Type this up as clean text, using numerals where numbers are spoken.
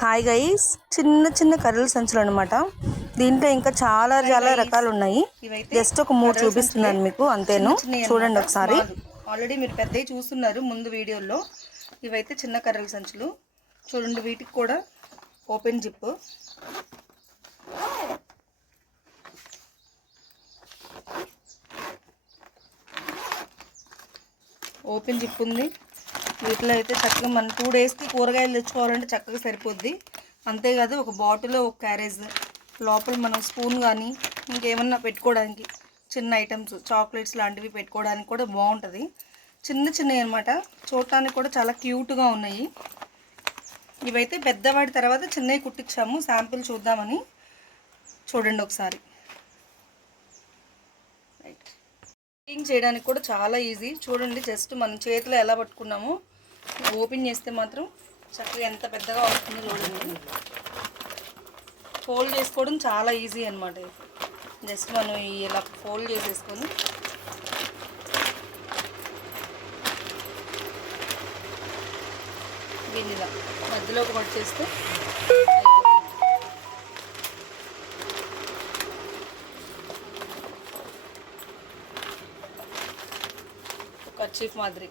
Hi guys, చిన్న చిన్న కర్రల సంచులు అనమాట. దీంట్లో ఇంకా చాలా చాలా రకాలు ఉన్నాయి. జస్ట్ ఒక 3 చూపిస్తున్నాను మీకు, అంతేను. చూడండి ఒకసారి. ఆల్రెడీ మీరు పెద్దవి చూస్తున్నారు ముందు వీడియోలో. ఇవైతే చిన్న కర్రల సంచులు చూడండి. వీటికి కూడా ఓపెన్ జిప్, ఓపెన్ జిప్ ఉంది. వీటిలో అయితే చక్కగా మనం 2 డేస్కి కూరగాయలు తెచ్చుకోవాలంటే చక్కగా సరిపోద్ది. అంతేకాదు ఒక బాటిల్, ఒక క్యారేజ్ లోపల మనం స్పూన్ కానీ ఇంకేమన్నా పెట్టుకోవడానికి చిన్న ఐటమ్స్, చాక్లెట్స్ లాంటివి పెట్టుకోవడానికి కూడా బాగుంటుంది. చిన్న చిన్నవి అనమాట. చూడటానికి కూడా చాలా క్యూట్గా ఉన్నాయి. ఇవైతే పెద్దవాడి తర్వాత చిన్నవి కుట్టించాము, శాంపుల్ చూద్దామని. చూడండి ఒకసారి. రైట్, కటింగ్ చేయడానికి కూడా చాలా ఈజీ. చూడండి, జస్ట్ మనం చేతిలో ఎలా పట్టుకున్నామో ఓపెన్ చేస్తే మాత్రం చక్కగా ఎంత పెద్దగా వస్తుందో చూడండి. ఫోల్డ్ చేసుకోవడం చాలా ఈజీ అనమాట. జస్ట్ మనం ఇలా ఫోల్డ్ చేసేసుకొని దీన్ని ఇలా మధ్యలోకి కట్ చేస్తే కర్చీఫ్ మాదిరి